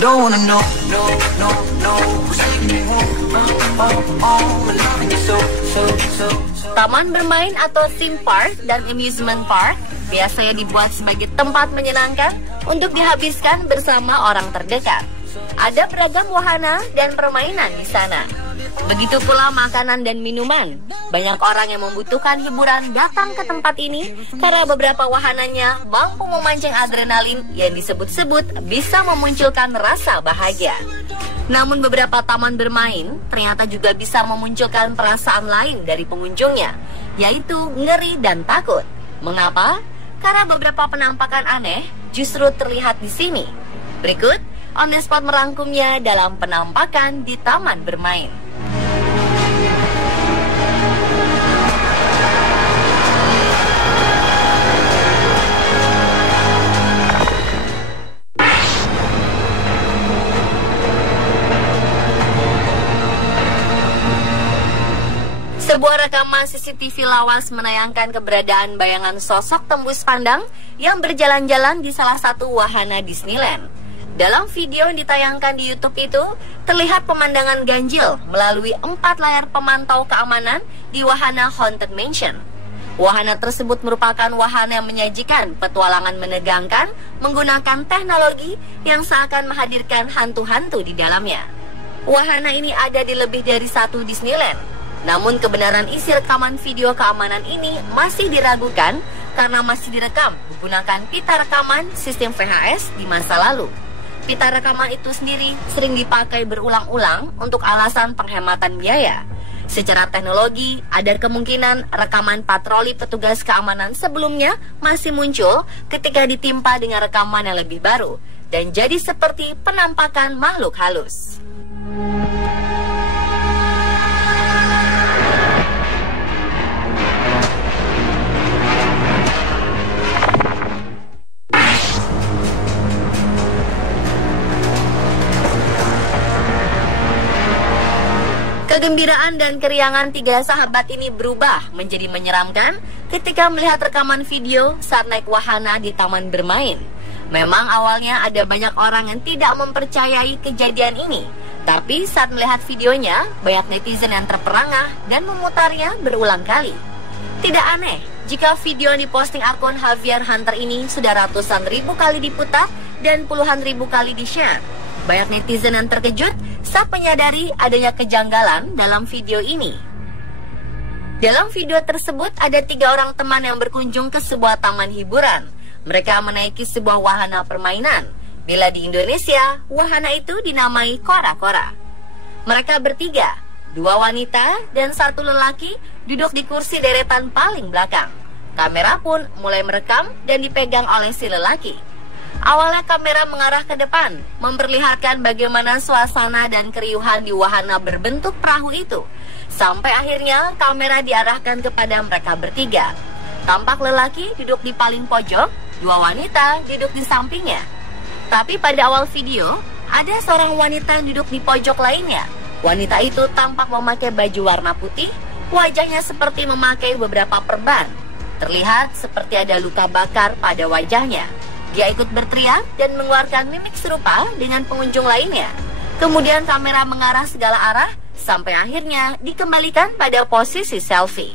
don't wanna know, no, no, no, who's taking me home, loving you so. Taman bermain atau theme park dan amusement park biasanya dibuat sebagai tempat menyenangkan untuk dihabiskan bersama orang terdekat. Ada beragam wahana dan permainan di sana. Begitu pula makanan dan minuman. Banyak orang yang membutuhkan hiburan datang ke tempat ini karena beberapa wahananya mampu memancing adrenalin yang disebut-sebut bisa memunculkan rasa bahagia. Namun beberapa taman bermain ternyata juga bisa memunculkan perasaan lain dari pengunjungnya, yaitu ngeri dan takut. Mengapa? Karena beberapa penampakan aneh justru terlihat di sini. Berikut On The Spot merangkumnya dalam penampakan di taman bermain. Sebuah rekaman CCTV lawas menayangkan keberadaan bayangan sosok tembus pandang yang berjalan-jalan di salah satu wahana Disneyland. Dalam video yang ditayangkan di YouTube itu, terlihat pemandangan ganjil melalui 4 layar pemantau keamanan di wahana Haunted Mansion. Wahana tersebut merupakan wahana yang menyajikan petualangan menegangkan menggunakan teknologi yang seakan menghadirkan hantu-hantu di dalamnya. Wahana ini ada di lebih dari satu Disneyland. Namun kebenaran isi rekaman video keamanan ini masih diragukan karena masih direkam menggunakan pita rekaman sistem VHS di masa lalu. Pita rekaman itu sendiri sering dipakai berulang-ulang untuk alasan penghematan biaya. Secara teknologi, ada kemungkinan rekaman patroli petugas keamanan sebelumnya masih muncul ketika ditimpa dengan rekaman yang lebih baru dan jadi seperti penampakan makhluk halus. Kegembiraan dan keriangan tiga sahabat ini berubah menjadi menyeramkan ketika melihat rekaman video saat naik wahana di taman bermain. Memang awalnya ada banyak orang yang tidak mempercayai kejadian ini, tapi saat melihat videonya, banyak netizen yang terperangah dan memutarnya berulang kali. Tidak aneh jika video yang diposting akun Javier Hunter ini sudah ratusan ribu kali diputar dan puluhan ribu kali di-share. Banyak netizen yang terkejut saat menyadari adanya kejanggalan dalam video ini. Dalam video tersebut ada 3 orang teman yang berkunjung ke sebuah taman hiburan. Mereka menaiki sebuah wahana permainan. Bila di Indonesia, wahana itu dinamai kora-kora. Mereka bertiga, 2 wanita dan 1 lelaki duduk di kursi deretan paling belakang. Kamera pun mulai merekam dan dipegang oleh si lelaki. Awalnya kamera mengarah ke depan, memperlihatkan bagaimana suasana dan keriuhan di wahana berbentuk perahu itu. Sampai akhirnya kamera diarahkan kepada mereka bertiga. Tampak lelaki duduk di paling pojok, 2 wanita duduk di sampingnya. Tapi pada awal video, ada seorang wanita yang duduk di pojok lainnya. Wanita itu tampak memakai baju warna putih, wajahnya seperti memakai beberapa perban. Terlihat seperti ada luka bakar pada wajahnya. Dia ikut berteriak dan mengeluarkan mimik serupa dengan pengunjung lainnya. Kemudian kamera mengarah segala arah sampai akhirnya dikembalikan pada posisi selfie.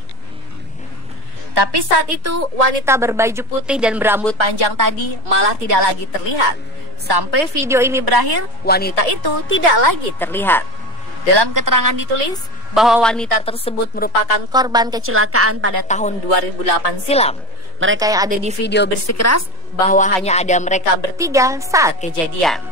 Tapi saat itu wanita berbaju putih dan berambut panjang tadi malah tidak lagi terlihat. Sampai video ini berakhir, wanita itu tidak lagi terlihat. Dalam keterangan ditulis bahwa wanita tersebut merupakan korban kecelakaan pada tahun 2008 silam. Mereka yang ada di video bersikeras bahwa hanya ada mereka bertiga saat kejadian.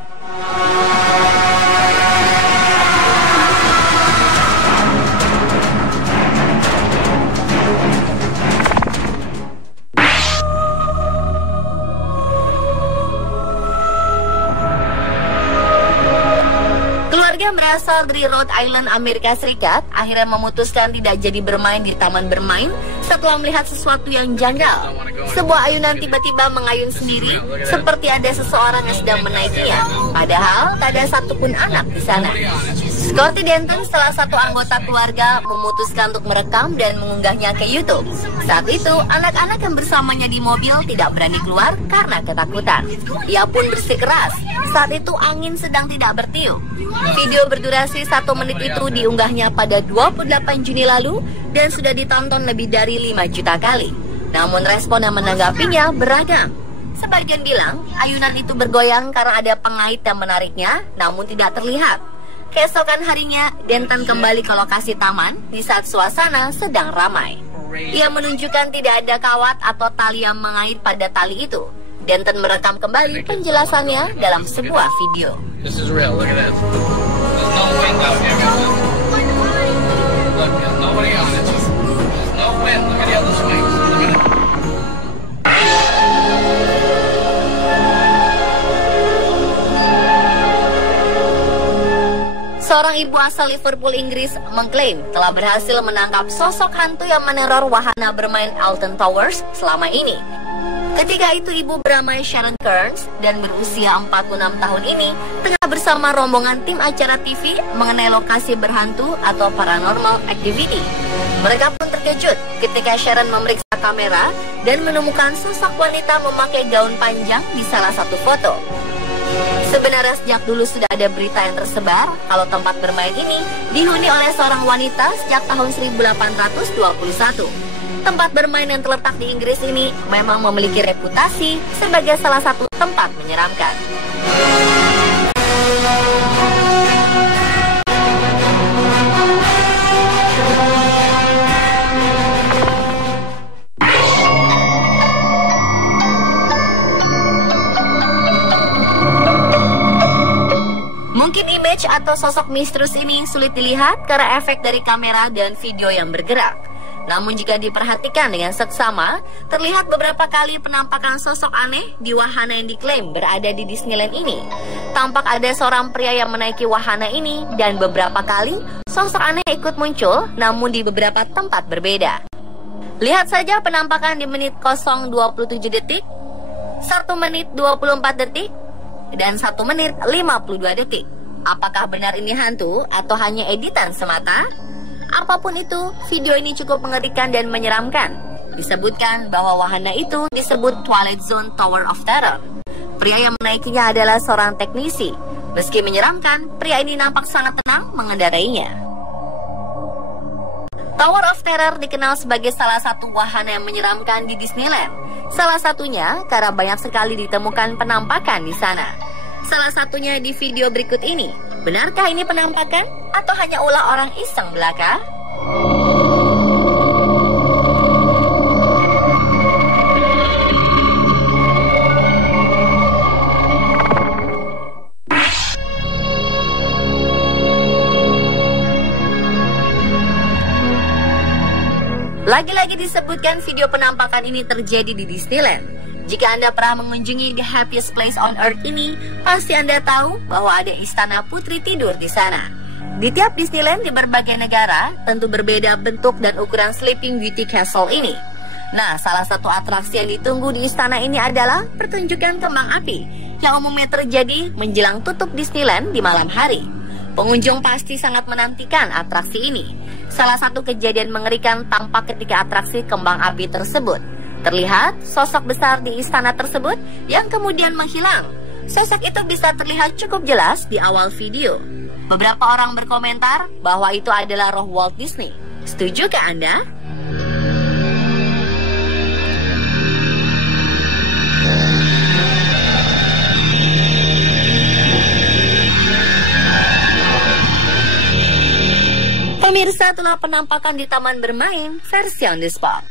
Keluarga berasal dari Rhode Island, Amerika Serikat, akhirnya memutuskan tidak jadi bermain di taman bermain setelah melihat sesuatu yang janggal. Sebuah ayunan tiba-tiba mengayun sendiri, seperti ada seseorang yang sedang menaikinya. Padahal tak ada satupun anak di sana. Scotty Denton, salah satu anggota keluarga, memutuskan untuk merekam dan mengunggahnya ke YouTube. Saat itu, anak-anak yang bersamanya di mobil tidak berani keluar karena ketakutan. Ia pun bersikeras. Saat itu angin sedang tidak bertiup. Video berdurasi 1 menit itu diunggahnya pada 28 Juni lalu dan sudah ditonton lebih dari 5 juta kali. Namun respon yang menanggapinya beragam. Sebagian bilang ayunan itu bergoyang karena ada pengait yang menariknya, namun tidak terlihat. Keesokan harinya, Denton kembali ke lokasi taman di saat suasana sedang ramai. Ia menunjukkan tidak ada kawat atau tali yang mengait pada tali itu. Denton merekam kembali penjelasannya dalam sebuah video. This is real. Look at this. There's no wind out here. Look, there's nobody on it. There's no wind. Look at the other swings. Look at it. Seorang ibu asal Liverpool, Inggris, mengklaim telah berhasil menangkap sosok hantu yang meneror wahana bermain Alton Towers selama ini. Ketika itu ibu bernama Sharon Kearns dan berusia 46 tahun ini tengah bersama rombongan tim acara TV mengenai lokasi berhantu atau paranormal activity. Mereka pun terkejut ketika Sharon memeriksa kamera dan menemukan sosok wanita memakai gaun panjang di salah satu foto. Sebenarnya sejak dulu sudah ada berita yang tersebar kalau tempat bermain ini dihuni oleh seorang wanita sejak tahun 1821. Tempat bermain yang terletak di Inggris ini memang memiliki reputasi sebagai salah satu tempat menyeramkan. Mungkin image atau sosok misterius ini sulit dilihat karena efek dari kamera dan video yang bergerak. Namun jika diperhatikan dengan seksama, terlihat beberapa kali penampakan sosok aneh di wahana yang diklaim berada di Disneyland ini. Tampak ada seorang pria yang menaiki wahana ini dan beberapa kali sosok aneh ikut muncul namun di beberapa tempat berbeda. Lihat saja penampakan di menit 0:27 detik, 1 menit 24 detik, dan 1 menit 52 detik. Apakah benar ini hantu atau hanya editan semata? Apapun itu, video ini cukup mengerikan dan menyeramkan. Disebutkan bahwa wahana itu disebut Twilight Zone Tower of Terror. Pria yang menaikinya adalah seorang teknisi. Meski menyeramkan, pria ini nampak sangat tenang mengendarainya. Tower of Terror dikenal sebagai salah satu wahana yang menyeramkan di Disneyland. Salah satunya karena banyak sekali ditemukan penampakan di sana. Salah satunya di video berikut ini. Benarkah ini penampakan atau hanya ulah orang iseng belaka? Lagi-lagi disebutkan video penampakan ini terjadi di Disneyland. Jika Anda pernah mengunjungi The Happiest Place on Earth ini, pasti Anda tahu bahwa ada istana putri tidur di sana. Di tiap Disneyland di berbagai negara, tentu berbeda bentuk dan ukuran Sleeping Beauty Castle ini. Nah, salah satu atraksi yang ditunggu di istana ini adalah pertunjukan kembang api, yang umumnya terjadi menjelang tutup Disneyland di malam hari. Pengunjung pasti sangat menantikan atraksi ini. Salah satu kejadian mengerikan tampak ketika atraksi kembang api tersebut. Terlihat sosok besar di istana tersebut yang kemudian menghilang. Sosok itu bisa terlihat cukup jelas di awal video. Beberapa orang berkomentar bahwa itu adalah roh Walt Disney. Setujukah Anda? Pemirsa, itulah penampakan di taman bermain versi on the spot.